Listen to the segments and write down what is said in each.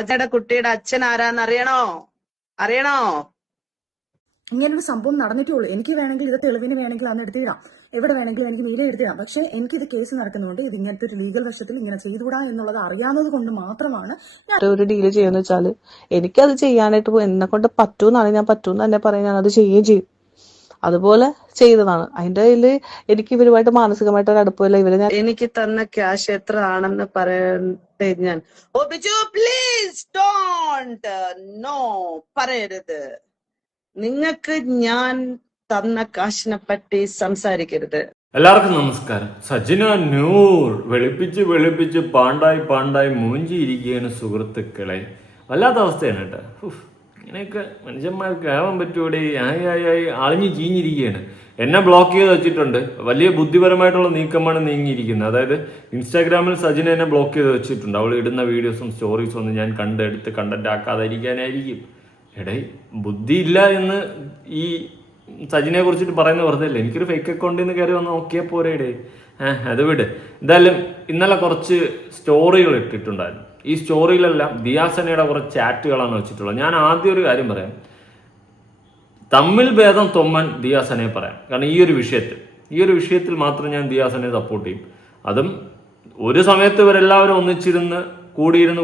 അജയുടെ കുട്ടിയുടെ അച്ഛൻ ആരാന്ന് അറിയണോ? ഇങ്ങനൊരു സംഭവം നടന്നിട്ടേ ഉള്ളൂ. എനിക്ക് വേണമെങ്കിൽ ഇത് തെളിവിന് വേണമെങ്കിൽ അന്ന് എടുത്തിടാം, എവിടെ വേണമെങ്കിലും എനിക്ക് മീഡിയ എടുത്തിടാം. പക്ഷെ എനിക്കിത് കേസ് നടക്കുന്നുണ്ട്. ഇത് ഇങ്ങനത്തെ ഒരു ലീഗൽ വശത്തിൽ ഇങ്ങനെ ചെയ്തുകൂടാ എന്നുള്ളത് അറിയാവുന്നത് കൊണ്ട് മാത്രമാണ് ഞാൻ ഒരു ഡീല് ചെയ്യുന്ന വെച്ചാല് എനിക്കത് ചെയ്യാനായിട്ട് എന്നെ കൊണ്ട് പറ്റൂന്നാണ്, ഞാൻ പറ്റൂന്ന് തന്നെ പറയും, ഞാൻ അത് ചെയ്യുകയും ചെയ്യും. അതുപോലെ ചെയ്തതാണ്. അതിന്റെ കയ്യില് എനിക്ക് ഇവരുമായിട്ട് മാനസികമായിട്ട് ഒരു അടുപ്പമില്ല. ഇവര് ഞാൻ എനിക്ക് തന്ന ക്യാഷ് എത്ര ആണെന്ന് പറയട്ടെ ഞാൻ. ഓ ബിജു പ്ലീസ് ഡോണ്ട് നോ പറയരുത്. നിങ്ങൾക്ക് ഞാൻ തന്ന കാശിനെ പറ്റി സംസാരിക്കരുത്. എല്ലാവർക്കും നമസ്കാരം. സജിന നൂർ വെളുപ്പിച്ച് പാണ്ടായി മൂഞ്ചിയിരിക്കുകയാണ് സുഹൃത്തുക്കളെ. വല്ലാത്ത അവസ്ഥയാണ് കേട്ടോ. ഇങ്ങനെയൊക്കെ മനുഷ്യന്മാർക്ക് ആവാൻ പറ്റൂടെ? ആയി അളിഞ്ഞു ചീഞ്ഞിരിക്കുകയാണ്. എന്നെ ബ്ലോക്ക് ചെയ്ത് വെച്ചിട്ടുണ്ട്. വലിയ ബുദ്ധിപരമായിട്ടുള്ള നീക്കമാണ് നീങ്ങിയിരിക്കുന്നത്. അതായത് ഇൻസ്റ്റാഗ്രാമിൽ സജിന എന്നെ ബ്ലോക്ക് ചെയ്ത് വെച്ചിട്ടുണ്ട്. അവൾ ഇടുന്ന വീഡിയോസും സ്റ്റോറീസും ഒന്നും ഞാൻ കണ്ടെടുത്ത് കണ്ടന്റ് ആക്കാതിരിക്കാനായിരിക്കും. എടേ, ബുദ്ധിയില്ല എന്ന് ഈ സജിനെ കുറിച്ചിട്ട് പറയുന്നത് വെറുതെ അല്ലേ? എനിക്കൊരു ഫേക്ക് അക്കൗണ്ടിൽ നിന്ന് കയറി വന്ന് നോക്കിയാൽ പോരേടേ. അത് വിട്. എന്തായാലും ഇന്നലെ കുറച്ച് സ്റ്റോറികൾ ഇട്ടിട്ടുണ്ടായിരുന്നു. ഈ സ്റ്റോറിയിലെല്ലാം ദിയാസനയുടെ കുറച്ച് ചാറ്റുകളാണ് വെച്ചിട്ടുള്ളത്. ഞാൻ ആദ്യം ഒരു കാര്യം പറയാം. തമ്മിൽ ഭേദം തൊമ്മൻ ദിയാസനയെ പറയാം. കാരണം ഈ ഒരു വിഷയത്തിൽ മാത്രം ഞാൻ ദിയാസനയെ സപ്പോർട്ട് ചെയ്യും. അതും ഒരു സമയത്ത് ഇവരെല്ലാവരും ഒന്നിച്ചിരുന്ന്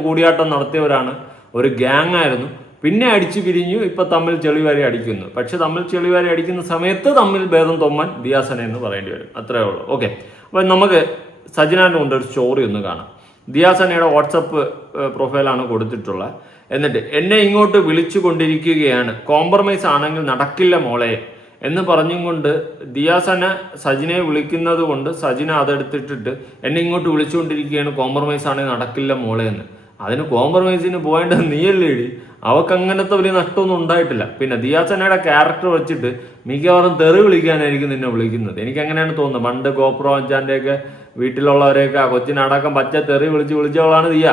കൂടിയാട്ടം നടത്തിയവരാണ്. ഒരു ഗ്യാങ് ആയിരുന്നു. പിന്നെ അടിച്ചു പിരിഞ്ഞു. ഇപ്പൊ തമ്മിൽ ചെളിവാരി അടിക്കുന്നു. പക്ഷെ തമ്മിൽ ചെളിവാരി അടിക്കുന്ന സമയത്ത് തമ്മിൽ ഭേദം തൊമ്മൻ ദിയാസന എന്ന് പറയേണ്ടി വരും. അത്രേ ഉള്ളൂ. ഓക്കെ, അപ്പൊ നമുക്ക് സജിനാന്റെ കൊണ്ട് ഒരു സ്റ്റോറി ഒന്ന് കാണാം. ദിയാസനയുടെ വാട്സപ്പ് പ്രൊഫൈലാണ് കൊടുത്തിട്ടുള്ളത്. എന്നിട്ട് എന്നെ ഇങ്ങോട്ട് വിളിച്ചു കൊണ്ടിരിക്കുകയാണ്, കോംപ്രമൈസ് ആണെങ്കിൽ നടക്കില്ല മോളെ എന്ന് പറഞ്ഞും കൊണ്ട് ദിയാസന സജിനെ വിളിക്കുന്നത് കൊണ്ട് സജിന അതെടുത്തിട്ടിട്ട് എന്നെ ഇങ്ങോട്ട് വിളിച്ചുകൊണ്ടിരിക്കുകയാണ്, കോംപ്രമൈസ് ആണെങ്കിൽ നടക്കില്ല മോളെ എന്ന്. അതിന് കോംപ്രമൈസിന് പോകേണ്ടത് നീയല്ലേടി? അവക്ക് അങ്ങനത്തെ വലിയ നഷ്ടമൊന്നും ഉണ്ടായിട്ടില്ല. പിന്നെ ദിയാസനയുടെ ക്യാരക്ടർ വെച്ചിട്ട് മിക്കവാറും തെറി വിളിക്കാനായിരിക്കും നിന്നെ വിളിക്കുന്നത്. എനിക്ക് അങ്ങനെയാണ് തോന്നുന്നത്. പണ്ട് ഗോപ്രോ അഞ്ചാൻ്റെയൊക്കെ വീട്ടിലുള്ളവരെയൊക്കെ കൊച്ചിനടക്കം പച്ച തെറി വിളിച്ചവളാണ് ദിയ,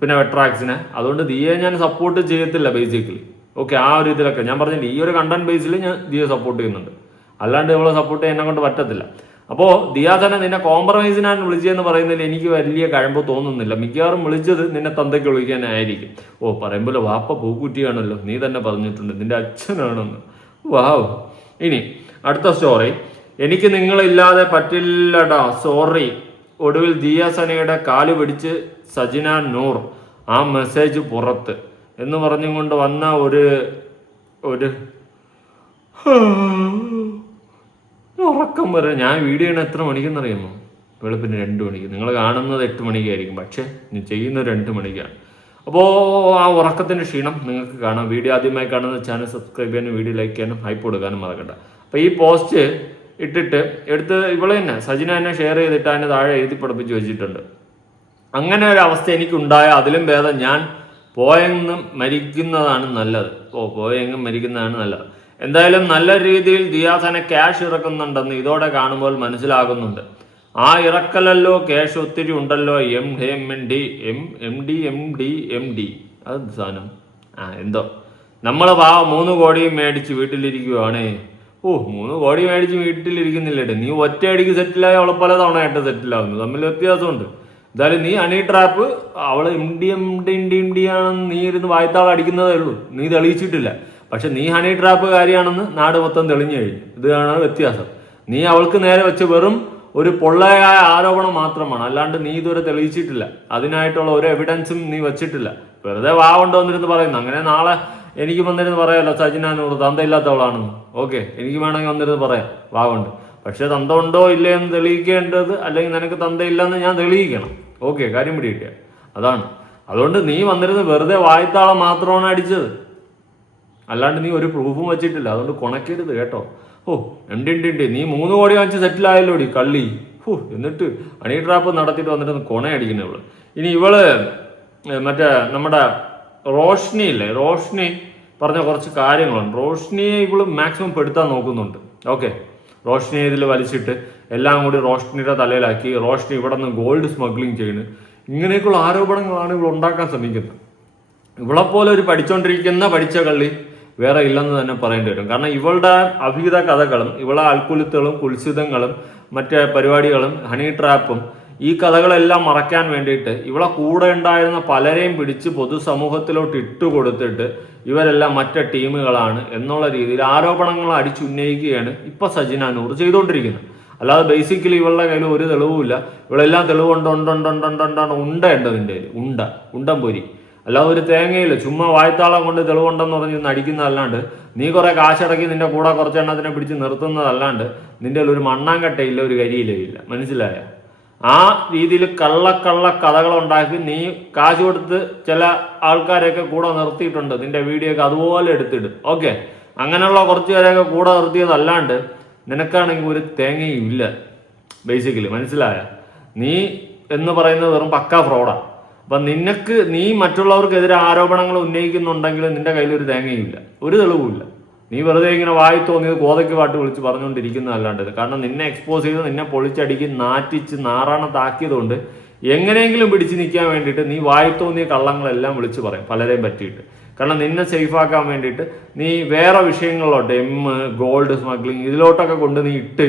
പിന്നെ വെട്രാക്സിനെ. അതുകൊണ്ട് ദിയയെ ഞാൻ സപ്പോർട്ട് ചെയ്യത്തില്ല ബേസിക്കലി. ഓക്കെ, ആ ഒരു ഇതിലൊക്കെ ഞാൻ പറഞ്ഞിട്ട് ഈ ഒരു കണ്ടന്റ് ബേസിൽ ഞാൻ ദിയയെ സപ്പോർട്ട് ചെയ്യുന്നുണ്ട്. അല്ലാണ്ട് ഇവളെ സപ്പോർട്ട് ചെയ്യാൻ എന്നെ കൊണ്ട് പറ്റത്തില്ല. അപ്പോൾ ദിയാസന നിന്നെ കോംപ്രമൈസിനാണ് വിളിച്ചതെന്ന് പറയുന്നതിൽ എനിക്ക് വലിയ കഴമ്പ് തോന്നുന്നില്ല. മിക്കവാറും വിളിച്ചത് നിന്നെ തന്തയ്ക്ക് വിളിക്കാനായിരിക്കും. ഓ, പറയുമ്പോൾ വാപ്പ പൂക്കുറ്റിയാണല്ലോ, നീ തന്നെ പറഞ്ഞിട്ടുണ്ട് നിന്റെ അച്ഛനാണെന്ന്. വാവ്. ഇനി അടുത്ത സ്റ്റോറി. എനിക്ക് നിങ്ങളില്ലാതെ പറ്റില്ലടാ, സോറി. ഒടുവിൽ ദിയാസനയുടെ കാല് പിടിച്ച് സജിന നൂർ, ആ മെസ്സേജ് പുറത്ത് എന്ന് പറഞ്ഞുകൊണ്ട് വന്ന ഒരു ഉറക്കം വരെ. ഞാൻ വീഡിയോ ആണ് എത്ര മണിക്കെന്നറിയാമോ? വെളുപ്പിന് 2 മണിക്ക്. നിങ്ങൾ കാണുന്നത് 8 മണിക്കായിരിക്കും, പക്ഷേ ഞാൻ ചെയ്യുന്നത് 2 മണിക്കാണ്. അപ്പോൾ ആ ഉറക്കത്തിൻ്റെ ക്ഷീണം നിങ്ങൾക്ക് കാണാം. വീഡിയോ ആദ്യമായി കാണുന്ന ചാനൽ സബ്സ്ക്രൈബ് ചെയ്യാനും വീഡിയോ ലൈക്ക് ചെയ്യാനും ഹൈപ്പ് കൊടുക്കാനും മറക്കണ്ട. അപ്പോൾ ഈ പോസ്റ്റ് ഇട്ടിട്ട് എടുത്ത് ഇവളെ തന്നെ സജിന എന്നെ ഷെയർ ചെയ്തിട്ട് അതിന് താഴെ എഴുതി പഠിപ്പിച്ച് വെച്ചിട്ടുണ്ട്. അങ്ങനെ ഒരു അവസ്ഥ എനിക്കുണ്ടായ അതിലും ഭേദം ഞാൻ പോയെങ്ങും മരിക്കുന്നതാണ് നല്ലത്. പോയെങ്ങും മരിക്കുന്നതാണ് നല്ലത്. എന്തായാലും നല്ല രീതിയിൽ ദിയാസന ക്യാഷ് ഇറക്കുന്നുണ്ടെന്ന് ഇതോടെ കാണുമ്പോൾ മനസ്സിലാകുന്നുണ്ട്. ആ ഇറക്കലല്ലോ ക്യാഷ് ഒത്തിരി ഉണ്ടല്ലോ. എം ഡി അത് സാധനം എന്തോ നമ്മൾ 3 കോടിയും മേടിച്ച് വീട്ടിലിരിക്കുവാണേ. 3 കോടി മേടിച്ച് വീട്ടിലിരിക്കുന്നില്ലേട്ടെ. നീ ഒറ്റയടിക്ക് സെറ്റിലായി അവളെ പല തവണയായിട്ട് സെറ്റിലാവുന്നു. തമ്മിൽ വ്യത്യാസമുണ്ട്. എന്തായാലും നീ ഹണി ട്രാപ്പ് അവള് എം ഡി ആണെന്ന് നീ ഇരുന്ന് വായ്ത്താൾ അടിക്കുന്നതേ ഉള്ളൂ. നീ തെളിയിച്ചിട്ടില്ല. പക്ഷെ നീ ഹണി ട്രാപ്പ് കാര്യമാണെന്ന് നാട് മൊത്തം തെളിഞ്ഞു കഴിഞ്ഞു. ഇതാണ് വ്യത്യാസം. നീ അവൾക്ക് നേരെ വെച്ച് വെറും ഒരു പൊള്ളയായ ആരോപണം മാത്രമാണ്. അല്ലാണ്ട് നീ ഇതുവരെ തെളിയിച്ചിട്ടില്ല. അതിനായിട്ടുള്ള ഒരു എവിഡൻസും നീ വെച്ചിട്ടില്ല. വെറുതെ കൊണ്ട് വന്നിരുന്ന് പറയുന്നു. അങ്ങനെ നാളെ എനിക്ക് വന്നിരുന്ന് പറയാമല്ലോ സജിന നൂർ തന്തയില്ലാത്തവളാണെന്ന്. ഓക്കെ, എനിക്ക് വേണമെങ്കിൽ വന്നിരുന്ന് പറയാം കൊണ്ട്. പക്ഷെ തന്ത ഉണ്ടോ ഇല്ലേ എന്ന് തെളിയിക്കേണ്ടത്, അല്ലെങ്കിൽ നിനക്ക് തന്തയില്ലെന്ന് ഞാൻ തെളിയിക്കണം. ഓക്കെ, കാര്യം പിടികിട്ടിയ അതാണ്. അതുകൊണ്ട് നീ വന്നിരുന്ന് വെറുതെ വായ്ത്താളം മാത്രമാണ് അടിച്ചത്. അല്ലാണ്ട് നീ ഒരു പ്രൂഫും വെച്ചിട്ടില്ല. അതുകൊണ്ട് കൊണക്കരുത് കേട്ടോ. ഉണ്ട്. നീ 3 കോടി വാങ്ങിച്ച് സെറ്റിലായല്ലോടി കള്ളി. എന്നിട്ട് ഹണി ട്രാപ്പ് നടത്തിയിട്ട് വന്നിട്ട് കൊണയടിക്കുന്നവള്. ഇനി ഇവള് മറ്റേ നമ്മുടെ റോഷ്നി ഇല്ലേ, റോഷ്നി പറഞ്ഞ കുറച്ച് കാര്യങ്ങളുണ്ട്. റോഷ്നിയെ ഇവള് മാക്സിമം പെടുത്താൻ നോക്കുന്നുണ്ട്. ഓക്കെ, റോഷ്നിയെ ഇതിൽ വലിച്ചിട്ട് എല്ലാം കൂടി റോഷ്നിയുടെ തലയിലാക്കി റോഷ്നി ഇവിടെ നിന്ന് ഗോൾഡ് സ്മഗ്ലിങ് ചെയ്യുന്നു. ഇങ്ങനെയൊക്കെയുള്ള ആരോപണങ്ങളാണ് ഇവൾ ഉണ്ടാക്കാൻ ശ്രമിക്കുന്നത്. ഇവളെപ്പോലെ ഒരു പഠിച്ച കള്ളി വേറെ ഇല്ലെന്ന് തന്നെ പറയേണ്ടി വരും. കാരണം ഇവളുടെ അഭിഹിത കഥകളും ഇവളെ അൽക്കുലുത്തുകളും കുൽസിതങ്ങളും മറ്റേ പരിപാടികളും ഹണി ട്രാപ്പും ഈ കഥകളെല്ലാം മറയ്ക്കാൻ വേണ്ടിയിട്ട് ഇവളെ കൂടെ ഉണ്ടായിരുന്ന പലരെയും പിടിച്ച് പൊതുസമൂഹത്തിലോട്ട് ഇട്ടുകൊടുത്തിട്ട് ഇവരെല്ലാം മറ്റു ടീമുകളാണ് എന്നുള്ള രീതിയിൽ ആരോപണങ്ങൾ അടിച്ചുന്നയിക്കുകയാണ് ഇപ്പൊ സജിന നൂർ ചെയ്തുകൊണ്ടിരിക്കുന്നത്. അല്ലാതെ ബേസിക്കലി ഇവളുടെ കയ്യിൽ ഒരു തെളിവുമില്ല. ഇവളെല്ലാം ഉണ്ടേണ്ടതിൻ്റെ കയ്യിൽ ഉണ്ടം പൊരി, അല്ലാതെ ഒരു തേങ്ങയില്ല. ചുമ്മാ വായ്ത്താളം കൊണ്ട് തെളിവുണ്ടെന്ന് പറഞ്ഞ് നടിക്കുന്നതല്ലാണ്ട്, നീ കുറെ കാശടക്കി നിന്റെ കൂടെ കുറച്ചെണ്ണത്തിനെ പിടിച്ച് നിർത്തുന്നതല്ലാണ്ട് നിന്റെ ഒരു മണ്ണാങ്കട്ടയില്ല, ഒരു കരിയില്ല. മനസ്സിലായ? ആ രീതിയിൽ കള്ള കഥകൾ ഉണ്ടാക്കി നീ കാശ് കൊടുത്ത് ചില ആൾക്കാരെയൊക്കെ കൂടെ നിർത്തിയിട്ടുണ്ട്. നിന്റെ വീഡിയോ ഒക്കെ അതുപോലെ എടുത്തിട്ട് ഓക്കെ, അങ്ങനെയുള്ള കുറച്ച് പേരെയൊക്കെ കൂടെ നിർത്തിയതല്ലാണ്ട് നിനക്കാണെങ്കിൽ ഒരു തേങ്ങയും ഇല്ല ബേസിക്കലി. മനസ്സിലായ? നീ എന്ന് പറയുന്നത് വെറും പക്കാ ഫ്രോഡാണ്. അപ്പം നീ മറ്റുള്ളവർക്കെതിരെ ആരോപണങ്ങൾ ഉന്നയിക്കുന്നുണ്ടെങ്കിൽ നിന്റെ കയ്യിൽ ഒരു തേങ്ങയില്ല, ഒരു തെളിവുമില്ല. നീ വെറുതെ ഇങ്ങനെ വായി തോന്നിയത് കോതയ്ക്ക് പാട്ട് വിളിച്ച് പറഞ്ഞുകൊണ്ടിരിക്കുന്നതല്ലാണ്ട്. കാരണം നിന്നെ എക്സ്പോസ് ചെയ്ത് നിന്നെ പൊളിച്ചടിക്ക് നാറ്റിച്ച് നാറാണത്താക്കിയതുകൊണ്ട് എങ്ങനെയെങ്കിലും പിടിച്ച് നിൽക്കാൻ വേണ്ടിയിട്ട് നീ വായി തോന്നിയ കള്ളങ്ങളെല്ലാം വിളിച്ച് പറയും പലരെയും പറ്റിയിട്ട്. കാരണം നിന്നെ സേഫാക്കാൻ വേണ്ടിയിട്ട് നീ വേറെ വിഷയങ്ങളിലോട്ട് ഗോൾഡ് സ്മഗ്ലിങ് ഇതിലോട്ടൊക്കെ കൊണ്ട് നീ ഇട്ട്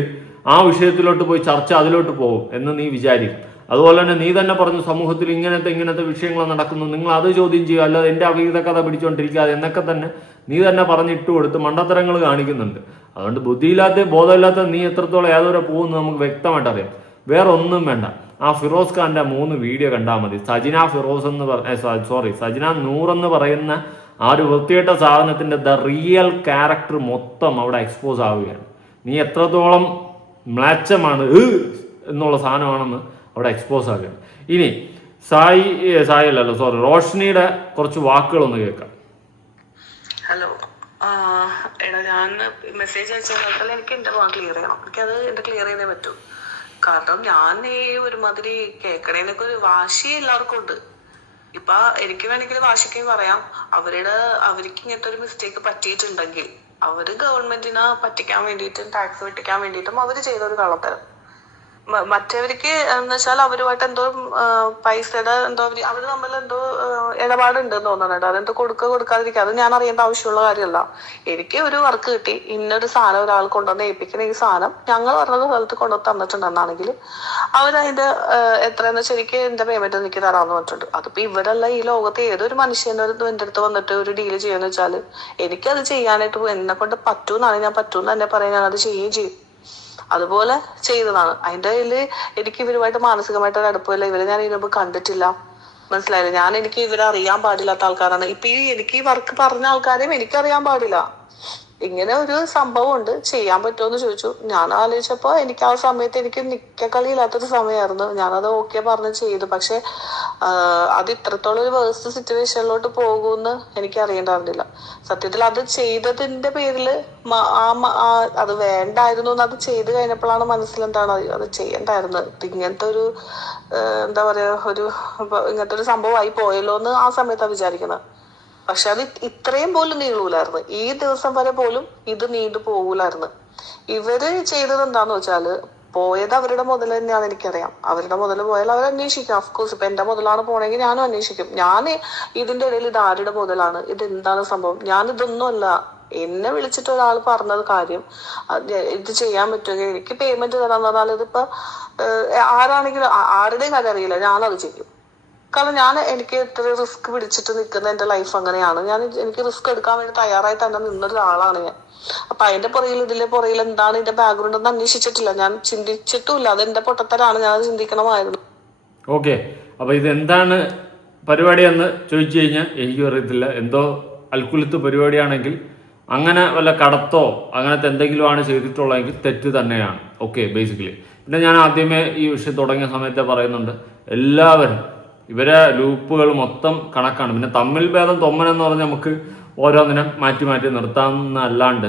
ആ വിഷയത്തിലോട്ട് പോയി ചർച്ച അതിലോട്ട് പോകും എന്ന് നീ വിചാരിക്കും. അതുപോലെ തന്നെ നീ തന്നെ പറഞ്ഞു സമൂഹത്തിൽ ഇങ്ങനത്തെ വിഷയങ്ങൾ നടക്കുന്നു, നിങ്ങൾ അത് ചോദ്യം ചെയ്യുക, അല്ലാതെ എൻ്റെ അവീത കഥ പിടിച്ചുകൊണ്ടിരിക്കാതെ എന്നൊക്കെ തന്നെ നീ തന്നെ പറഞ്ഞിട്ട് കൊടുത്ത് മണ്ടത്തരങ്ങൾ കാണിക്കുന്നുണ്ട്. അതുകൊണ്ട് ബോധമില്ലാത്ത നീ എത്രത്തോളം ഏതുവരെ പോകുന്നു നമുക്ക് വ്യക്തമായിട്ട് അറിയാം. വേറെ ഒന്നും വേണ്ട, ആ ഫിറോസ് ഖാന്റെ 3 വീഡിയോ കണ്ടാൽ മതി. സജിന നൂർ എന്ന് പറയുന്ന ആ ഒരു വൃത്തികെട്ട സാധനത്തിന്റെ ദ റിയൽ ക്യാരക്ടർ മൊത്തം അവിടെ എക്സ്പോസ് ആവുകയാണ്. നീ എത്രത്തോളം മ്ലാച്ചമാണ് എന്നുള്ള സാധനമാണെന്ന് അവിടെ എക്സ്പോസ് ആകുകയാണ്. ഇനി റോഷ്നിയുടെ കുറച്ച് വാക്കുകളൊന്ന് കേൾക്കാം. ഹലോ, എടാ ഞാൻ മെസ്സേജ് അയച്ചാൽ എനിക്ക് എന്റെ ഭാഗം ക്ലിയർ ചെയ്യണം. എന്റെ ക്ലിയർ ചെയ്തേ പറ്റൂ. കാരണം ഞാൻ ഈ ഒരുമാതിരി കേൾക്കണേനൊക്കെ ഒരു വാശി എല്ലാവർക്കും ഉണ്ട്. ഇപ്പൊ എനിക്ക് വേണമെങ്കിൽ വാശിക്ക് പറയാം, അവർക്ക് ഇങ്ങനത്തെ ഒരു മിസ്റ്റേക്ക് പറ്റിയിട്ടുണ്ടെങ്കിൽ അവര് ഗവൺമെന്റിനെ പറ്റിക്കാൻ വേണ്ടിയിട്ടും ടാക്സ് വെട്ടിക്കാൻ വേണ്ടിയിട്ടും അവര് ചെയ്ത ഒരു കള്ളത്തരം. മറ്റവർക്ക് എന്ന് വെച്ചാൽ അവരുമായിട്ട് എന്തോ പൈസയുടെ എന്തോ അവര് തമ്മിൽ എന്തോ ഇടപാടുണ്ടെന്ന് തോന്നുന്നുണ്ട്. അതെന്തോ കൊടുക്കാതിരിക്കുക അത് ഞാൻ അറിയേണ്ട ആവശ്യമുള്ള കാര്യമല്ല. എനിക്ക് ഒരു വർക്ക് കിട്ടി, ഇന്നൊരു സാധനം ഒരാൾ കൊണ്ടുവന്ന് ഏൽപ്പിക്കുന്ന ഈ സാധനം ഞങ്ങൾ പറഞ്ഞ സ്ഥലത്ത് കൊണ്ടുവന്ന് തന്നിട്ടുണ്ടെന്നാണെങ്കിൽ അവരതിന്റെ എത്രയെന്ന് വെച്ചാൽ എനിക്ക് എന്റെ പേയ്മെന്റ് എനിക്ക് തരാമെന്ന് പറഞ്ഞിട്ടുണ്ട്. അതിപ്പോ ഇവിടെയുള്ള ഈ ലോകത്ത് ഏതൊരു മനുഷ്യന്റെ എന്റെ അടുത്ത് വന്നിട്ട് ഒരു ഡീല് ചെയ്യാന്ന് വെച്ചാൽ എനിക്കത് ചെയ്യാനായിട്ട് എന്നെ കൊണ്ട് പറ്റൂന്നാണ്, ഞാൻ പറ്റൂന്ന് തന്നെ പറയാൻ ഞാൻ അത് ചെയ്യുകയും ചെയ്യും. അതുപോലെ ചെയ്തതാണ്. അതിന്റെ കയ്യില് എനിക്ക് ഇവരുമായിട്ട് മാനസികമായിട്ട് ഒരു അടുപ്പമില്ല. ഇവരെ ഞാൻ ഇതിനുമ്പ് കണ്ടിട്ടില്ല. മനസ്സിലായില്ല? എനിക്ക് ഇവരെ അറിയാൻ പാടില്ലാത്ത ആൾക്കാരാണ്. ഇപ്പൊ എനിക്ക് ഈ വർക്ക് പറഞ്ഞ ആൾക്കാരെയും എനിക്കറിയാൻ പാടില്ല. ഇങ്ങനെ ഒരു സംഭവം ഉണ്ട്, ചെയ്യാൻ പറ്റുമോന്ന് ചോദിച്ചു. ഞാൻ ആലോചിച്ചപ്പോ എനിക്ക് ആ സമയത്ത് എനിക്ക് നിക്കക്കളിയില്ലാത്തൊരു സമയമായിരുന്നു. ഞാനത് ഓക്കെ പറഞ്ഞ് ചെയ്തു. പക്ഷെ അത് ഇത്രത്തോളം ഒരു വേഴ്സ്റ്റ് സിറ്റുവേഷനിലോട്ട് പോകുമെന്ന് എനിക്ക് അറിയേണ്ടായിരുന്നില്ല. സത്യത്തിൽ അത് ചെയ്തതിന്റെ പേരില് അത് വേണ്ടായിരുന്നു എന്ന് അത് ചെയ്ത് കഴിഞ്ഞപ്പോഴാണ് മനസ്സിലെന്താണ് അത് ചെയ്യണ്ടായിരുന്നത്. ഇങ്ങനത്തെ ഒരു എന്താ പറയാ ഇങ്ങനത്തെ ഒരു സംഭവമായി പോയല്ലോ എന്ന് ആ സമയത്താണ് വിചാരിക്കുന്നത്. പക്ഷെ അത് ഇത്രയും പോലും നീളൂലായിരുന്നു. ഈ ദിവസം വരെ പോലും ഇത് നീണ്ടു പോകൂലായിരുന്നു. ഇവര് ചെയ്തത് എന്താന്ന് വെച്ചാല് പോയത് അവരുടെ മുതൽ തന്നെയാണ്. എനിക്കറിയാം അവരുടെ മുതൽ പോയാൽ അവർ അന്വേഷിക്കും. അഫ്കോഴ്സ് ഇപ്പൊ എന്റെ മുതലാണ് പോണെങ്കിൽ ഞാനും അന്വേഷിക്കും. ഞാൻ ഇതിന്റെ ഇടയിൽ ഇത് ആരുടെ മുതലാണ്, ഇത് എന്താണ് സംഭവം, ഞാൻ ഇതൊന്നുമല്ല. എന്നെ വിളിച്ചിട്ട് ഒരാൾ പറഞ്ഞത് കാര്യം ഇത് ചെയ്യാൻ പറ്റുമെങ്കിൽ എനിക്ക് പേയ്മെന്റ് തരാൻ പറഞ്ഞാൽ ഇതിപ്പോ ആരാണെങ്കിലും ആരുടെയും കാര്യം അറിയില്ല, ഞാനത് ചെയ്യും. കാരണം എനിക്ക് എത്ര റിസ്ക് പിടിച്ചിട്ട് നിൽക്കുന്ന എന്റെ ലൈഫ് അങ്ങനെയാണ്. എനിക്ക് റിസ്ക് എടുക്കാൻ വേണ്ടി തയ്യാറായി തന്നെ നിന്നൊരാളാണ് ഞാൻ. അപ്പൊ അതിന്റെ ഇതിന്റെ പുറകിൽ എന്താണ് ഇതിന്റെ ബാക്ക്ഗ്രൗണ്ട് എന്ന് അന്വേഷിച്ചിട്ടില്ല, ഞാൻ ചിന്തിച്ചിട്ടുമില്ല. അത് എന്റെ പൊട്ടത്തരാണ്, ഞാൻ ചിന്തിക്കണമായിരുന്നു. ഓക്കെ, അപ്പൊ ഇതെന്താണ് പരിപാടിയെന്ന് ചോദിച്ചു കഴിഞ്ഞാൽ എനിക്കും അറിയത്തില്ല. എന്തോ അൽക്കുലത്ത് പരിപാടിയാണെങ്കിൽ അങ്ങനെ വല്ല കടത്തോ അങ്ങനത്തെ എന്തെങ്കിലും ആണ് ചെയ്തിട്ടുള്ളതെങ്കിൽ തെറ്റ് തന്നെയാണ്. Okay, basically. പിന്നെ ഞാൻ ആദ്യമേ ഈ വിഷയം തുടങ്ങിയ സമയത്തെ പറയുന്നുണ്ട്, എല്ലാവരും ഇവരെ ലൂപ്പുകൾ മൊത്തം കണക്കാണ്. പിന്നെ തമ്മിൽ ഭേദം തൊമ്മനെന്ന് പറഞ്ഞ് നമുക്ക് ഓരോന്നിനും മാറ്റി നിർത്താമെന്നല്ലാണ്ട്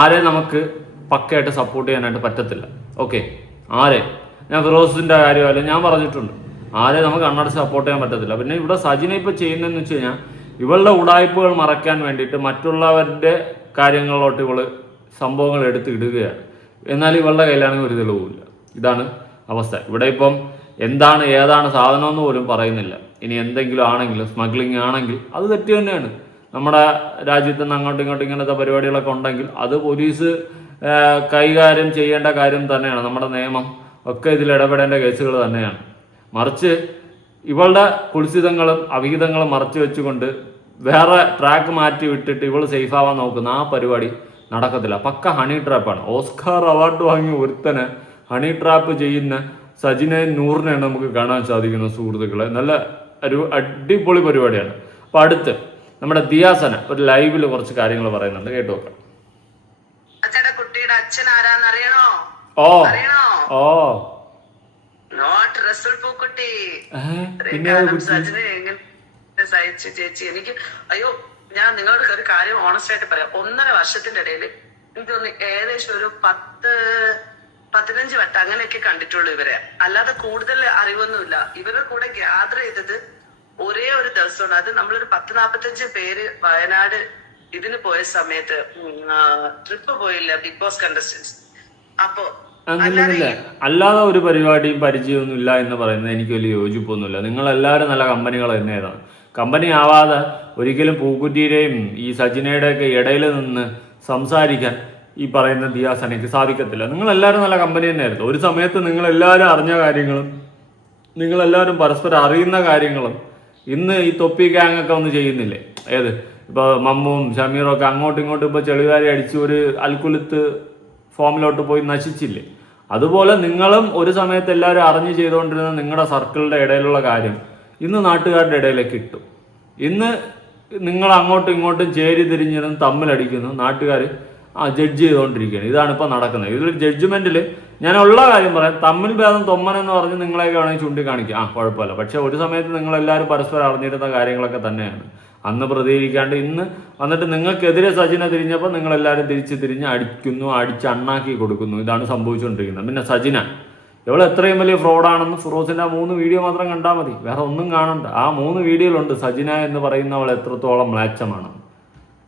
ആരെ നമുക്ക് പക്കയായിട്ട് സപ്പോർട്ട് ചെയ്യാനായിട്ട് പറ്റത്തില്ല. ഓക്കെ, ഞാൻ ഫിറോസിന്റെ കാര്യമല്ല ഞാൻ പറഞ്ഞിട്ടുണ്ട്, ആരെ നമുക്ക് കണ്ണടച്ച് സപ്പോർട്ട് ചെയ്യാൻ പറ്റത്തില്ല. പിന്നെ ഇവിടെ സജിന ഇപ്പൊ ചെയ്യുന്നതെന്ന് വെച്ച് കഴിഞ്ഞാൽ ഇവളുടെ ഉടായ്പകൾ മറയ്ക്കാൻ വേണ്ടിയിട്ട് മറ്റുള്ളവരുടെ കാര്യങ്ങളിലോട്ട് ഇവള് സംഭവങ്ങൾ എടുത്ത് ഇടുകയാണ്. എന്നാൽ ഇവളുടെ കയ്യിലാണെങ്കിൽ ഒരു തെളിവുമില്ല. ഇതാണ് അവസ്ഥ. ഇവിടെ ഇപ്പം എന്താണ് ഏതാണ് സാധനമെന്ന് പോലും പറയുന്നില്ല. ഇനി എന്തെങ്കിലും ആണെങ്കിൽ സ്മഗ്ലിംഗ് ആണെങ്കിൽ അത് തെറ്റ് തന്നെയാണ്. നമ്മുടെ രാജ്യത്ത് നിന്ന് അങ്ങോട്ടും ഇങ്ങോട്ടും ഇങ്ങനത്തെ പരിപാടികളൊക്കെ ഉണ്ടെങ്കിൽ അത് പോലീസ് കൈകാര്യം ചെയ്യേണ്ട കാര്യം തന്നെയാണ്. നമ്മുടെ നിയമം ഒക്കെ ഇതിൽ ഇടപെടേണ്ട കേസുകൾ തന്നെയാണ്. മറിച്ച് ഇവളുടെ കുൽസിതങ്ങളും അവിഹിതങ്ങളും മറച്ചു വെച്ചുകൊണ്ട് വേറെ ട്രാക്ക് മാറ്റി വിട്ടിട്ട് ഇവൾ സേഫ് ആവാൻ നോക്കുന്ന ആ പരിപാടി നടക്കത്തില്ല. പക്ക ഹണി ട്രാപ്പാണ്. ഓസ്കാർ അവാർഡ് വാങ്ങിയ ഒരുത്തനെ ഹണി ട്രാപ്പ് ചെയ്യുന്ന സജിനെ നൂറിനെയാണ് നമുക്ക് കാണാൻ സാധിക്കുന്നത് സുഹൃത്തുക്കളെ. നല്ല ഒരു അടിപൊളി പരിപാടിയാണ്. അപ്പൊ അടുത്ത് നമ്മുടെ ദിയാസന ഒരു ലൈവിൽ കുറച്ച് കാര്യങ്ങൾ പറയുന്നുണ്ട്, കേട്ടു നോക്കാം. കുട്ടിയുടെ അച്ഛൻ ആരാന്ന് അറിയണോ? ഓ അറിയണോ? ഓ നോട്ട് റസൂൽ പൂക്കുട്ടി. പിന്നെ സജിനെ എങ്ങനെ സഹിച്ചു ചേച്ചി? എനിക്ക് അയ്യോ, ഞാൻ നിങ്ങളോട് ഒരു കാര്യം ഓണസ്റ്റ് ആയിട്ട് പറയാം. 1.5 വർഷത്തിന്റെ ഇടയിൽ എനിക്ക് തോന്നി ഏകദേശം ഒരു 10-15 വട്ടം അങ്ങനെയൊക്കെ കണ്ടിട്ടുള്ളൂ ഇവരെ. അല്ലാതെ കൂടുതൽ അറിവൊന്നുമില്ല. ഇവരുടെ കൂടെ ഗ്യാദർ ചെയ്തത് ഒരേ ഒരു ദിവസമാണ്. അത് നമ്മളൊരു 10-45 പേര് വയനാട് ഇതിന് പോയ സമയത്ത് ട്രിപ്പ് പോയില്ല, ബിഗ് ബോസ് കണ്ടസ്റ്റൻസ്. അപ്പൊ അല്ലാതെ ഒരു പരിപാടിയും പരിചയമൊന്നും ഇല്ല എന്ന് പറയുന്നത് എനിക്ക് വലിയ യോജിപ്പൊന്നുമില്ല. നിങ്ങളെല്ലാവരും നല്ല കമ്പനികൾ തന്നെയാണ്. കമ്പനി ആവാതെ ഒരിക്കലും പൂക്കുറ്റിയുടെയും ഈ സജിനയുടെയൊക്കെ ഇടയിൽ നിന്ന് സംസാരിക്കാൻ ഈ പറയുന്ന ദിയാസനയ്ക്ക് സാധിക്കത്തില്ല. നിങ്ങളെല്ലാവരും നല്ല കമ്പനി തന്നെയായിരുന്നു. ഒരു സമയത്ത് നിങ്ങളെല്ലാവരും അറിഞ്ഞ കാര്യങ്ങളും നിങ്ങളെല്ലാവരും പരസ്പരം അറിയുന്ന കാര്യങ്ങളും ഇന്ന് ഈ തൊപ്പി ഗ്യാങ്ങൊക്കെ ഒന്ന് ചെയ്യുന്നില്ലേ? ഏത് ഇപ്പോൾ മമ്മുവും ഷമീറും ഒക്കെ അങ്ങോട്ടും ഇങ്ങോട്ടും ഇപ്പോൾ ചെളിവാരി അടിച്ച് ഒരു അൽക്കുലത്ത് ഫോമിലോട്ട് പോയി നശിച്ചില്ലേ? അതുപോലെ നിങ്ങളും ഒരു സമയത്ത് എല്ലാവരും അറിഞ്ഞ് ചെയ്തുകൊണ്ടിരുന്ന നിങ്ങളുടെ സർക്കിളിൻ്റെ ഇടയിലുള്ള കാര്യം ഇന്ന് നാട്ടുകാരുടെ ഇടയിലേക്ക് ഇട്ടു. ഇന്ന് നിങ്ങൾ അങ്ങോട്ടും ഇങ്ങോട്ടും ചേരി തിരിഞ്ഞിരുന്ന് തമ്മിലടിക്കുന്നു, നാട്ടുകാർ ജഡ്ജ് ചെയ്തുകൊണ്ടിരിക്കുകയാണ്. ഇതാണ് ഇപ്പോൾ നടക്കുന്നത്. ഇതിൽ ജഡ്ജ്മെന്റിൽ ഞാൻ ഉള്ള കാര്യം പറയാം, തമ്മിൽ ഭേദം തൊമ്മനെന്ന് പറഞ്ഞ് നിങ്ങളെയൊക്കെ വേണമെങ്കിൽ ചൂണ്ടിക്കാണിക്കാം, കുഴപ്പമില്ല. പക്ഷെ ഒരു സമയത്ത് നിങ്ങളെല്ലാവരും പരസ്പരം അറിഞ്ഞിരുന്ന കാര്യങ്ങളൊക്കെ തന്നെയാണ് അന്ന് പ്രതികരിക്കാണ്ട് ഇന്ന് വന്നിട്ട് നിങ്ങൾക്കെതിരെ സജിന തിരിഞ്ഞപ്പോൾ നിങ്ങളെല്ലാവരും തിരിഞ്ഞ് അടിക്കുന്നു, അണ്ണാക്കി കൊടുക്കുന്നു. ഇതാണ് സംഭവിച്ചുകൊണ്ടിരിക്കുന്നത്. പിന്നെ സജിന ഇവൾ എത്രയും വലിയ ഫ്രോഡാണെന്ന് ഫിറോസിന്റെ 3 വീഡിയോ മാത്രം കണ്ടാൽ മതി, വേറെ ഒന്നും കാണണ്ട. ആ 3 വീഡിയോയിലുണ്ട് സജിന എന്ന് പറയുന്നവൾ എത്രത്തോളം മ്ലേച്ഛമാണ്.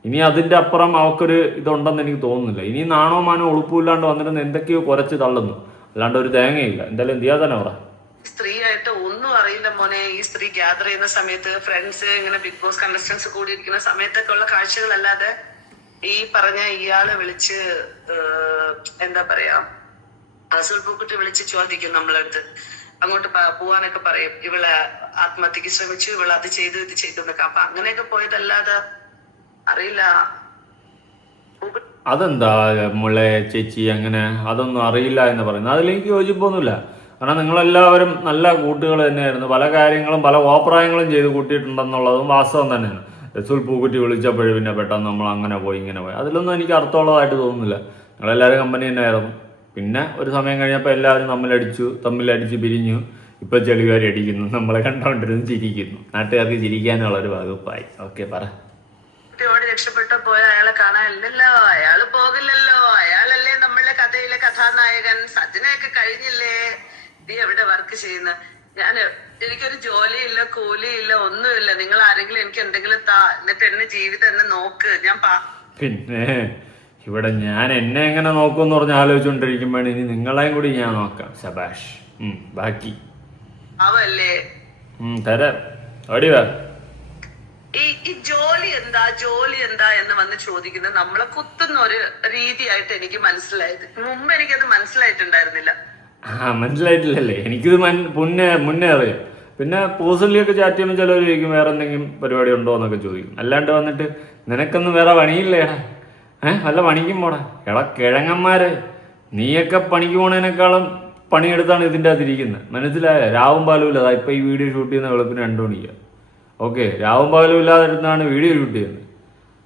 ഇനി അതിന്റെ അപ്പുറം അവൾക്കൊരു ഇതുണ്ടെന്ന് എനിക്ക് തോന്നുന്നില്ല. ഇനി നാണോ മാനോ ഉളുപ്പില്ലാണ്ട് വന്നിരുന്ന എന്തൊക്കെയോ കുറച്ച് തള്ളുന്നു, അല്ലാണ്ട് ഒരു തേങ്ങയില്ല. എന്തായാലും എന്ത് ചെയ്യാൻ തന്നെ പറ. സ്ത്രീയായിട്ട് ഒന്നും അറിയില്ല മോനെ. ഈ സ്ത്രീ ഗ്യാദർ ചെയ്യുന്ന സമയത്ത് ഫ്രണ്ട്സ് ഇങ്ങനെ ബിഗ് ബോസ് കണ്ടസ്റ്റൻസ് കൂടി ഇരിക്കുന്ന സമയത്തൊക്കെ ഉള്ള കാഴ്ചകളല്ലാതെ ഈ പറഞ്ഞ ഇയാള് വിളിച്ച് എന്താ പറയാ, റസൂൽ പൂക്കുട്ടി വിളിച്ച് ചോദിക്കും നമ്മളടുത്ത്, അങ്ങോട്ട് പോവാനൊക്കെ പറയും, ഇവളെ ആത്മഹത്യക്ക് ശ്രമിച്ചു, ഇവള് അത് ചെയ്തു ഇത് ചെയ്തു എന്നൊക്കെ. അപ്പൊ അങ്ങനെയൊക്കെ പോയതല്ലാതെ അറിയില്ല. അതെന്താ മുളെ ചേച്ചി അങ്ങനെ അതൊന്നും അറിയില്ല എന്ന് പറയുന്നത്? അതിലെനിക്ക് യോജിപ്പൊന്നുമില്ല. കാരണം നിങ്ങളെല്ലാവരും നല്ല കൂട്ടുകൾ തന്നെയായിരുന്നു. പല കാര്യങ്ങളും പല അഭിപ്രായങ്ങളും ചെയ്ത് കൂട്ടിയിട്ടുണ്ടെന്നുള്ളതും വാസ്തവം തന്നെയാണ്. റസൂൽ പൂക്കുറ്റി വിളിച്ചപ്പോഴും പിന്നെ പെട്ടെന്ന് നമ്മൾ അങ്ങനെ പോയി ഇങ്ങനെ പോയി, അതിലൊന്നും എനിക്ക് അർത്ഥമുള്ളതായിട്ട് തോന്നുന്നില്ല. നിങ്ങളെല്ലാവരും കമ്പനി തന്നെയായിരുന്നു. പിന്നെ ഒരു സമയം കഴിഞ്ഞപ്പോൾ എല്ലാവരും തമ്മിലടിച്ച് പിരിഞ്ഞു. ഇപ്പൊ ചെളിവാരി അടിക്കുന്നു, നമ്മളെ കണ്ടോണ്ടിരുന്ന് ചിരിക്കുന്നു. നാട്ടുകാർക്ക് ചിരിക്കാനുള്ള ഒരു വകുപ്പായി. ഓക്കെ പറ. കുട്ടിയോട് രക്ഷപ്പെട്ടോ പോയ അയാളെ കാണാനില്ലല്ലോ, അയാള് പോകില്ലല്ലോ, അയാളല്ലേ നമ്മളുടെ കഥയിലെ കഥാനായകൻ. സജിനയൊക്കെ കഴിഞ്ഞില്ലേ, നീ എവിടെ വർക്ക് ചെയ്യുന്ന? എനിക്കൊരു ജോലിയില്ല, കൂലിയില്ല, ഒന്നുമില്ല. നിങ്ങൾ ആരെങ്കിലും എനിക്ക് എന്തെങ്കിലും താ, എന്നിട്ട് എന്നെ ജീവിതം എന്നെ നോക്ക്. പിന്നെ ഇവിടെ ഞാൻ എന്നെ എങ്ങനെ നോക്കുമെന്ന് പറഞ്ഞ് ആലോചിച്ചുകൊണ്ടിരിക്കുമ്പോഴാണ് ഇനി നിങ്ങളെയും കൂടി ഞാൻ നോക്കാം. ശബാഷ്. ബാക്കി അവല്ലേ തരാം. ഓടിവാ. ഈ ജോലി എന്താ എന്ന് വന്ന് ചോദിക്കുന്നത് നമ്മളെ കുത്തുന്ന ഒരു രീതിയായിട്ട് എനിക്ക് മനസ്സിലായത്. മുമ്പ് എനിക്കത് മനസ്സിലായിട്ടുണ്ടായിരുന്നില്ല. മനസ്സിലായിട്ടില്ലല്ലേ? എനിക്കിത് മുന്നേ അറിയാം. പിന്നെ പേഴ്സണലിയൊക്കെ ചാറ്റ് ചെയ്യുമ്പോൾ ചിലവർ ചോദിക്കും വേറെ എന്തെങ്കിലും പരിപാടി ഉണ്ടോ എന്നൊക്കെ ചോദിക്കും. അല്ലാണ്ട് വന്നിട്ട് നിനക്കൊന്നും വേറെ പണിയില്ലേടാ, വല്ല പണിക്കും പോടാ. കിഴങ്ങന്മാരെ, നീയൊക്കെ പണിക്ക് പോണേനേക്കാളും പണിയെടുത്താണ് ഇതിൻ്റെ അകത്തിരിക്കുന്നത്. മനസ്സിലായ? രാവും പാലും ഇല്ല. ഇപ്പൊ ഈ വീഡിയോ ഷൂട്ട് ചെയ്യുന്ന വെളുപ്പിന് 2 മണിക്കാണ്. ഓക്കെ, രാവും പകലും ഇല്ലാതിരുന്നാണ് വീഡിയോ ഷൂട്ട് ചെയ്യുന്നത്,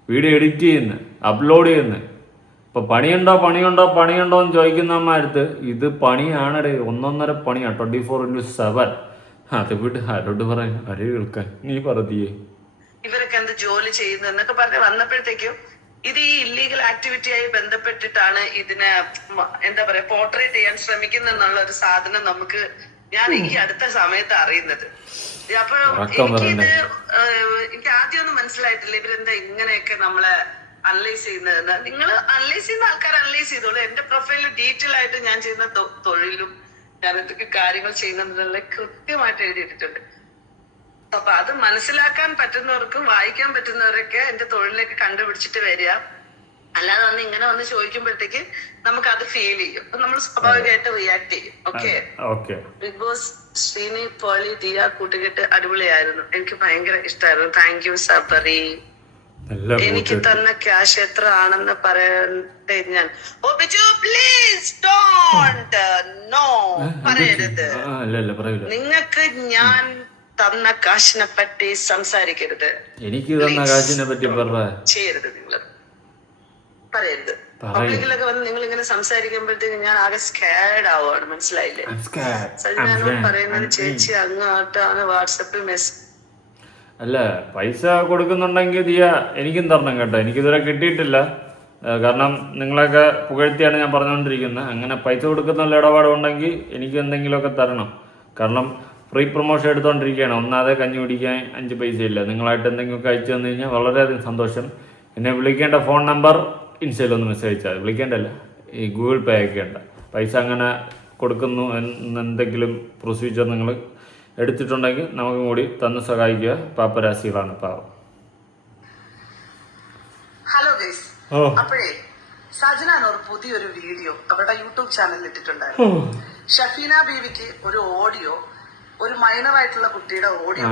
വീഡിയോ എഡിറ്റ് ചെയ്യുന്നത്, അപ്ലോഡ് ചെയ്യുന്നത്. ഇപ്പൊ പണിയുണ്ടോ എന്ന് ചോദിക്കുന്നവന്മാരടുത്ത് ഇത് പണിയാണടേ, 1.5 പണിയാണ്, 24/7. അത് വിട്ട് ആരോട് പറയാൻ, ആര് കേൾക്കാൻ? നീ പറതിയേ. ഇവരൊക്കെ എന്ത് ജോലി ചെയ്യുന്നു എന്നൊക്കെ പറഞ്ഞ് വന്നപ്പോഴത്തേക്കും ഇത് ഈ ഇല്ലീഗൽ ആക്ടിവിറ്റിയായി ബന്ധപ്പെട്ടിട്ടാണ് ഇതിനെ എന്താ പറയാ പോർട്രേറ്റ് ചെയ്യാൻ ശ്രമിക്കുന്ന എന്നുള്ള ഒരു സാധനം ഞാൻ ഈ അടുത്ത സമയത്ത് അറിയുന്നത്. അപ്പൊ എനിക്ക് ആദ്യമൊന്നും മനസ്സിലായിട്ടില്ല ഇവരെന്താ ഇങ്ങനെയൊക്കെ നമ്മളെ അനലൈസ് ചെയ്യുന്നതെന്ന്. നിങ്ങൾ അനലൈസ് ചെയ്യുന്ന ആൾക്കാർ അനലൈസ് ചെയ്തോളൂ. എന്റെ പ്രൊഫൈലിൽ ഡീറ്റെയിൽ ആയിട്ട് ഞാൻ ചെയ്യുന്ന തൊഴിലും ഞാൻ എന്തൊക്കെ കാര്യങ്ങൾ ചെയ്യുന്നതിനുള്ള കൃത്യമായിട്ട് എഴുതിയിട്ടുണ്ട്. അപ്പൊ അത് മനസ്സിലാക്കാൻ പറ്റുന്നവർക്കും വായിക്കാൻ പറ്റുന്നവരൊക്കെ എന്റെ തൊഴിലേക്ക് കണ്ടുപിടിച്ചിട്ട് വരിക. അല്ലാതെ വന്ന് ഇങ്ങനെ വന്ന് ചോദിക്കുമ്പോഴത്തേക്ക് നമുക്ക് അത് ഫീൽ ചെയ്യും. അപ്പൊ നമ്മൾ സ്വാഭാവികമായിട്ട് റിയാക്ട് ചെയ്യും. Okay. Okay. Bigg Boss Srini, Pearly, Diya കൂട്ടുകെട്ട് അടിപൊളിയായിരുന്നു. എനിക്ക് ഭയങ്കര ഇഷ്ടമായിരുന്നു. Thank you Sabari. നല്ല എനിക്ക് തന്ന ക്യാഷ് എത്ര ആണെന്ന് പറയട്ടെ ഞാൻ. ഓ ബിജു പ്ലീസ് ഡോണ്ട് നോ പറയരുത്. നിങ്ങൾക്ക് ഞാൻ തന്ന കാശിനെ പറ്റി സംസാരിക്കരുത്. എനിക്ക് തന്ന കാശിനെ പറ്റി ചെയ്യരുത്. നിങ്ങൾ പറയരുത്. പബ്ലിക്കിലൊക്കെ വന്ന് നിങ്ങൾ ഇങ്ങനെ സംസാരിക്കുമ്പോഴത്തേക്ക് ഞാൻ ആകെ സ്കാഡ് ആവുകയാണ്. മനസ്സിലായില്ലേ? സജിനാനോട് പറയുന്നത് ചേച്ചി അങ്ങോട്ടാണ് വാട്സപ്പിൽ മെസ്സേജ്. അല്ല, പൈസ കൊടുക്കുന്നുണ്ടെങ്കിൽ ദിയ എനിക്കും തരണം കേട്ടോ. എനിക്കിതുവരെ കിട്ടിയിട്ടില്ല. കാരണം നിങ്ങളൊക്കെ പുകഴ്ത്തിയാണ് ഞാൻ പറഞ്ഞുകൊണ്ടിരിക്കുന്നത്. അങ്ങനെ പൈസ കൊടുക്കുന്ന ഇടപാടുണ്ടെങ്കിൽ എനിക്ക് എന്തെങ്കിലുമൊക്കെ തരണം. കാരണം ഫ്രീ പ്രൊമോഷൻ എടുത്തുകൊണ്ടിരിക്കുകയാണ്. ഒന്നാതെ കഞ്ഞി കുടിക്കാൻ 5 പൈസ ഇല്ല. നിങ്ങളായിട്ട് എന്തെങ്കിലുമൊക്കെ അയച്ചു തന്നു കഴിഞ്ഞാൽ വളരെയധികം സന്തോഷം. എന്നെ വിളിക്കേണ്ട ഫോൺ നമ്പർ ഇൻസ്റ്റയിലൊന്ന് മെസ്സേജ് അയച്ചാൽ. വിളിക്കേണ്ടല്ല, ഈ ഗൂഗിൾ പേ അയക്കേണ്ട. പൈസ അങ്ങനെ കൊടുക്കുന്നു എന്തെങ്കിലും പ്രൊസീജിയർ നിങ്ങൾ എടുത്തിട്ടുണ്ടെങ്കിൽ നമുക്കും കൂടി തന്ന് സഹായിക്കുക. പാപ്പരാശികളാണ് പാവം. Hello guys. അപ്പോഴേ സജനാൻ ഒരു പുതിയൊരു വീഡിയോ അവരുടെ യൂട്യൂബ് ചാനലിൽ ഇട്ടിട്ടുണ്ടായിരുന്നു. ഷഫീന ബീവിക്ക് ഒരു ഓഡിയോ, ഒരു മൈനർ ആയിട്ടുള്ള കുട്ടിയുടെ ഓഡിയോ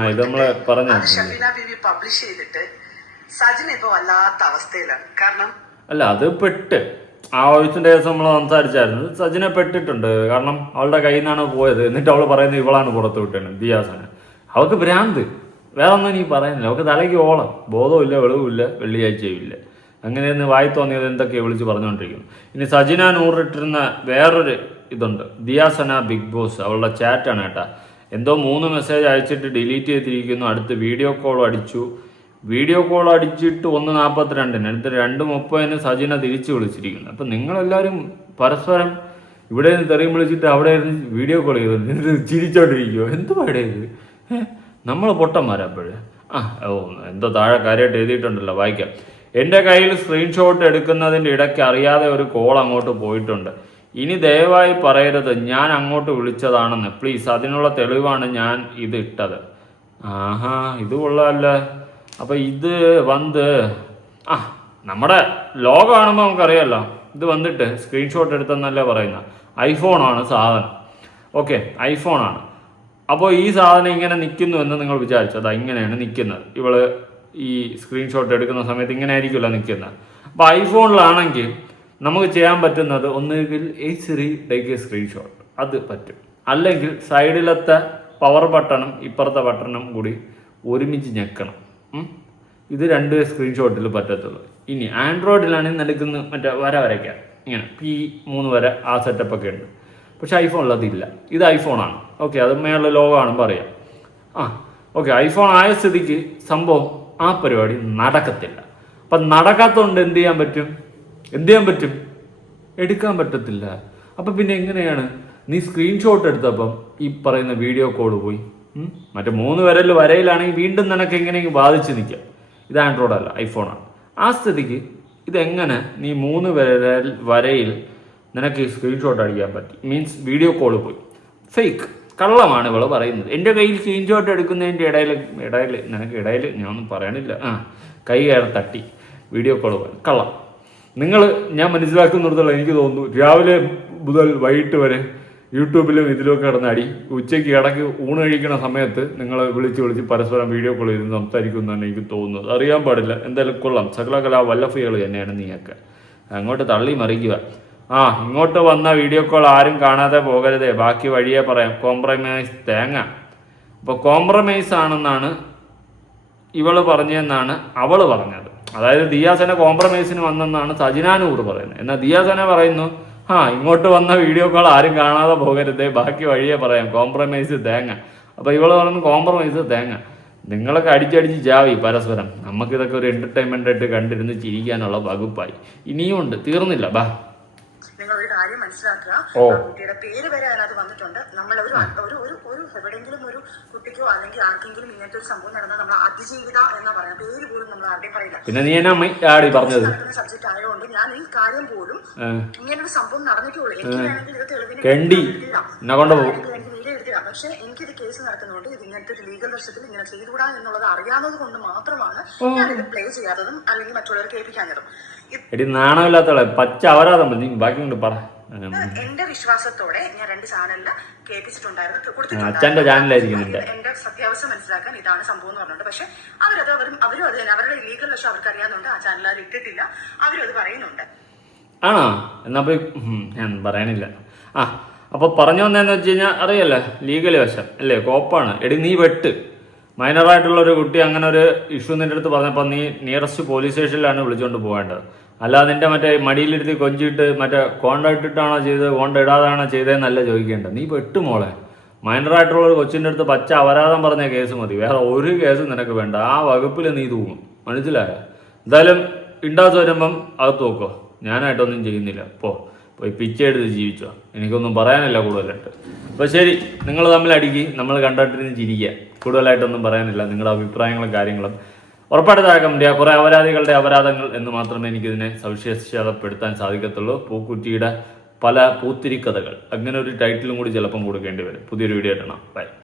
ഷഫീന ബീവി പബ്ലിഷ് ചെയ്തിട്ട് സജിൻ ഇപ്പൊ വല്ലാത്ത അവസ്ഥയിലാണ്. കാരണം അല്ല, അത് പെട്ട് ആ വോയിസിന്റെ കേസ് നമ്മൾ സംസാരിച്ചായിരുന്നു. സജിനെ പെട്ടിട്ടുണ്ട്. കാരണം അവളുടെ കയ്യിൽ നിന്നാണ് പോയത്. എന്നിട്ട് അവൾ പറയുന്നത് ഇവളാണ് പുറത്ത് വിട്ടത്, ദിയാസന. അവൾക്ക് ഭ്രാന്ത്, വേറെ ഒന്നും നീ പറയുന്നില്ല. അവൾക്ക് തലയ്ക്ക് ഓളം, ബോധമില്ല, വെളിവുമില്ല, വെള്ളിയാഴ്ചയും ഇല്ല. അങ്ങനെയൊന്ന് വായി തോന്നിയത് എന്തൊക്കെയാണ് വിളിച്ച് പറഞ്ഞുകൊണ്ടിരിക്കുന്നു. ഇനി സജിന നൂറിട്ടിരുന്ന വേറൊരു ഇതുണ്ട്, ദിയാസന ബിഗ് ബോസ്. അവളുടെ ചാറ്റാണ് കേട്ടാ. എന്തോ 3 മെസ്സേജ് അയച്ചിട്ട് ഡിലീറ്റ് ചെയ്തിരിക്കുന്നു. അടുത്ത് വീഡിയോ കോൾ അടിച്ചു. വീഡിയോ കോൾ അടിച്ചിട്ട് 1:42 അടുത്ത് 2:30 സജിന തിരിച്ചു വിളിച്ചിരിക്കുന്നു. അപ്പം നിങ്ങളെല്ലാവരും പരസ്പരം ഇവിടെ നിന്ന് തെറിയും വിളിച്ചിട്ട് അവിടെ ഇരുന്ന് വീഡിയോ കോൾ ചെയ്തു ചിരിച്ചോണ്ടിരിക്കുമോ? എന്തുവാടെ ഇത്? നമ്മൾ പൊട്ടന്മാരപ്പോഴേ. എന്തോ താഴെ കാര്യമായിട്ട് എഴുതിയിട്ടുണ്ടല്ലോ, വായിക്കാം. എൻ്റെ കയ്യിൽ സ്ക്രീൻഷോട്ട് എടുക്കുന്നതിൻ്റെ ഇടയ്ക്ക് അറിയാതെ ഒരു കോൾ അങ്ങോട്ട് പോയിട്ടുണ്ട്. ഇനി ദയവായി പറയരുത് ഞാൻ അങ്ങോട്ട് വിളിച്ചതാണെന്ന് പ്ലീസ്. അതിനുള്ള തെളിവാണ് ഞാൻ ഇത് ഇട്ടത്. ആഹാ, ഇത് കൊള്ളാമല്ല. അപ്പം ഇത് വന്ന് നമ്മുടെ ലോഗോ കാണുമ്പോൾ നമുക്കറിയാമല്ലോ. ഇത് വന്നിട്ട് സ്ക്രീൻഷോട്ട് എടുത്തെന്നല്ലേ പറയുന്നത്. ഐഫോണാണ് സാധനം. ഓക്കെ, ഐഫോണാണ്. അപ്പോൾ ഈ സാധനം ഇങ്ങനെ നിൽക്കുന്നു എന്ന് നിങ്ങൾ വിചാരിച്ചു. അതാ ഇങ്ങനെയാണ് നിൽക്കുന്നത്. ഇവള് ഈ സ്ക്രീൻഷോട്ട് എടുക്കുന്ന സമയത്ത് ഇങ്ങനെ ആയിരിക്കുമല്ലോ നിൽക്കുന്നത്. അപ്പോൾ ഐഫോണിലാണെങ്കിൽ നമുക്ക് ചെയ്യാൻ പറ്റുന്നത് ഒന്നുകിൽ H3 ടേക്ക് സ്ക്രീൻഷോട്ട്, അത് പറ്റും. അല്ലെങ്കിൽ സൈഡിലത്തെ പവർ ബട്ടണും ഇപ്പുറത്തെ ബട്ടണും കൂടി ഒരുമിച്ച് ഞെക്കണം. ഇത് 2 സ്ക്രീൻഷോട്ടിൽ പറ്റത്തുള്ളൂ. ഇനി ആൻഡ്രോയിഡിലാണെങ്കിൽ നടക്കുന്ന മറ്റേ വരയ്ക്കാം, ഇങ്ങനെ P3 വര, ആ സെറ്റപ്പൊക്കെ ഉണ്ട്. പക്ഷെ ഐഫോണിൽ അതില്ല. ഇത് ഐഫോണാണ്. ഓക്കെ, അത് മേളുള്ള ലോഗോ ആണെന്ന് പറയാം. ഓക്കെ, ഐഫോൺ ആയ സ്ഥിതിക്ക് സംഭവം ആ പരിപാടി നടക്കത്തില്ല. അപ്പം നടക്കാത്തതുകൊണ്ട് എന്ത് ചെയ്യാൻ പറ്റും? എടുക്കാൻ പറ്റത്തില്ല. അപ്പം പിന്നെ എങ്ങനെയാണ് നീ സ്ക്രീൻഷോട്ട് എടുത്തപ്പം ഈ പറയുന്ന വീഡിയോ കോൾ പോയി? മറ്റേ 3 വരയിലാണെങ്കിൽ വീണ്ടും നിനക്ക് എങ്ങനെയെങ്കിലും ബാധിച്ച് നിൽക്കാം. ഇത് ആൻഡ്രോയിഡ് അല്ല, ഐഫോണാണ്. ആ സ്ഥിതിക്ക് ഇതെങ്ങനെ നീ 3 വരയിൽ നിനക്ക് സ്ക്രീൻഷോട്ട് അടിക്കാൻ പറ്റി? മീൻസ് വീഡിയോ കോൾ പോയി. ഫേക്ക്, കള്ളമാണ് ഇവള് പറയുന്നത്. എൻ്റെ കയ്യിൽ സ്ക്രീൻഷോട്ട് എടുക്കുന്നതിൻ്റെ ഇടയിൽ നിനക്ക് ഞാനൊന്നും പറയണില്ല. കൈ കയറി തട്ടി വീഡിയോ കോൾ പോയി. കള്ളം. ഞാൻ മനസ്സിലാക്കുന്നിടത്തോളം എനിക്ക് തോന്നുന്നു രാവിലെ മുതൽ വൈകിട്ട് വരെ യൂട്യൂബിലും ഇതിലൊക്കെ കിടന്ന് അടി. ഉച്ചയ്ക്ക് ഇടയ്ക്ക് ഊണ് കഴിക്കുന്ന സമയത്ത് നിങ്ങൾ വിളിച്ച് പരസ്പരം വീഡിയോ കോൾ ചെയ്ത് സംസാരിക്കുമെന്നാണ് എനിക്ക് തോന്നുന്നത്. അറിയാൻ പാടില്ല. എന്തായാലും കൊള്ളാം. സകലകല വല്ലഫികൾ തന്നെയാണ് നീയൊക്കെ. അങ്ങോട്ട് തള്ളി മറിക്കുക. ഇങ്ങോട്ട് വന്ന വീഡിയോ കോൾ ആരും കാണാതെ പോകരുതേ, ബാക്കി വഴിയെ പറയാം. കോംപ്രമൈസ് തേങ്ങ. അപ്പോൾ കോംപ്രമൈസ് ആണെന്നാണ് ഇവള് പറഞ്ഞതെന്നാണ് അവള് പറഞ്ഞത്. അതായത് ദിയാസന കോംപ്രമൈസിന് വന്നെന്നാണ് സജിനാനൂർ പറയുന്നത്. എന്നാൽ ദിയാസന പറയുന്നു ഇങ്ങോട്ട് വന്ന വീഡിയോ കോൾ ആരും കാണാതെ പോകരുതേ, ബാക്കി വഴിയെ പറയാം. കോംപ്രമൈസ് തേങ്ങ. അപ്പോൾ ഇവള് പറഞ്ഞു കോംപ്രമൈസ് തേങ്ങ. നിങ്ങളൊക്കെ അടിച്ചടിച്ച് ജാവി പരസ്പരം. നമുക്കിതൊക്കെ ഒരു എന്റർടൈൻമെന്റ് ആയിട്ട് കണ്ടിരുന്ന് ചിരിക്കാനുള്ള വകുപ്പായി. ഇനിയും ഉണ്ട്, തീർന്നില്ല. നിങ്ങൾ ഒരു കാര്യം മനസ്സിലാക്കുക, കുട്ടിയുടെ പേര് വരെ അതിനകത്ത് വന്നിട്ടുണ്ട്. നമ്മൾ ഒരു എവിടെയെങ്കിലും ഒരു കുട്ടിക്കോ അല്ലെങ്കിൽ ആർക്കെങ്കിലും ഇങ്ങനത്തെ ഒരു സംഭവം നടന്നാൽ നമ്മൾ അതിജീവിത എന്ന് പറയുന്ന പേര് പോലും നമ്മൾ ആരുടെയും പറയില്ല. പിന്നെ നീ പറഞ്ഞത് സബ്ജക്ട് ആയതുകൊണ്ട് ഞാൻ ഈ കാര്യം പോലും ഇങ്ങനൊരു സംഭവം നടന്നിട്ടുള്ളൂ. എനിക്ക് വേണമെങ്കിൽ ഇത് തെളിവിന് വീഡിയോ എടുത്തിടാം. പക്ഷെ എനിക്കിത് കേസ് നടക്കുന്നതുകൊണ്ട് ഇത് ഇങ്ങനത്തെ ഒരു ലീഗൽ വശത്തിൽ ഇങ്ങനെ ചെയ്തുകൂടാ എന്നുള്ളത് അറിയാവുന്നത് കൊണ്ട് മാത്രമാണ് ഞാനിത് പ്ലേ ചെയ്യാത്തതും അല്ലെങ്കിൽ മറ്റുള്ളവർ കേൾപ്പിക്കാഞ്ഞതും. എടി നാണമില്ലാത്തവളെ പച്ച അവരാധം നീ ബാക്കി കൊണ്ട് പറ. എന്റെ വിശ്വാസത്തോടെ ഞാൻ 2 ചാനലില് കേൾപ്പിച്ചിട്ടുണ്ടായിരുന്നു, അച്ഛന്റെ കൊടുത്തിട്ടുണ്ടായിരുന്നു. ചാനലായിരിക്കും നിന്റെ. എന്റെ സത്യാവസ്ഥ മനസ്സിലാക്കാൻ ഇതാണ് സംഭവം എന്ന് പറഞ്ഞിട്ട്, പക്ഷെ അവരും അത് തന്നെ അവരുടെ ലീഗൽ വശം അവർക്ക് അറിയാവുന്നുണ്ട്. ആ ചാനൽ അവർ ഇട്ടിട്ടില്ല, അവരും അത് പറയുന്നുണ്ട്. ആണോ? എന്നാ പോയി ഞാൻ പറയണില്ല. അപ്പൊ പറഞ്ഞു വന്നതെന്ന് വെച്ച് കഴിഞ്ഞാൽ അറിയല്ലേ ലീഗൽ വശം അല്ലേ, കോപ്പാണ്. എടി നീ വെട്ട്. മൈനറായിട്ടുള്ള ഒരു കുട്ടി അങ്ങനെ ഒരു ഇഷ്യൂ നിന്റെ അടുത്ത് പറഞ്ഞപ്പോൾ നീ നിയറസ്റ്റ് പോലീസ് സ്റ്റേഷനിലാണ് വിളിച്ചുകൊണ്ട് പോകേണ്ടത്. അല്ലാതെ നിന്റെ മറ്റേ മടിയിലിരുത്തി കൊഞ്ചിട്ട് മറ്റേ കോണ്ട ഇട്ടിട്ടാണോ ചെയ്തത് കോണ്ട ഇടാതാണോ ചെയ്തതെന്നല്ല ചോദിക്കേണ്ടത്. നീ വെട്ട് മോളെ. മൈനറായിട്ടുള്ള ഒരു കൊച്ചിൻ്റെ അടുത്ത് പച്ച അപരാധം പറഞ്ഞ കേസ് മതി, വേറെ ഒരു കേസും നിനക്ക് വേണ്ട. ആ വകുപ്പിൽ നീ തൂങ്ങും, മനസ്സിലായോ? എന്തായാലും ഇണ്ടാസ് വരുമ്പം അകത്ത് നോക്കോ. ഞാനായിട്ടൊന്നും ചെയ്യുന്നില്ല. പോയി പിച്ചെടുത്ത് ജീവിച്ചോ. എനിക്കൊന്നും പറയാനില്ല കൂടുതലായിട്ട്. അപ്പോൾ ശരി, നിങ്ങൾ തമ്മിൽ അടിക്ക്, നമ്മൾ കണ്ടിട്ടിരുന്ന് ചിരിക്കുക. കൂടുതലായിട്ടൊന്നും പറയാനില്ല. നിങ്ങളുടെ അഭിപ്രായങ്ങളും കാര്യങ്ങളും ഉറപ്പായിട്ട് താഴെ കമന്റ് ചെയ്യുക. കുറേ അപരാധികളുടെ അപരാധങ്ങൾ എന്ന് മാത്രമേ എനിക്കിതിനെ സവിശേഷപ്പെടുത്താൻ സാധിക്കത്തുള്ളൂ. പൂക്കുറ്റിയുടെ പല പൂത്തിരിക്കഥകൾ, അങ്ങനെ ഒരു ടൈറ്റിലും കൂടി ചിലപ്പം കൊടുക്കേണ്ടി വരും. പുതിയൊരു വീഡിയോ ഇടണം. ബൈ.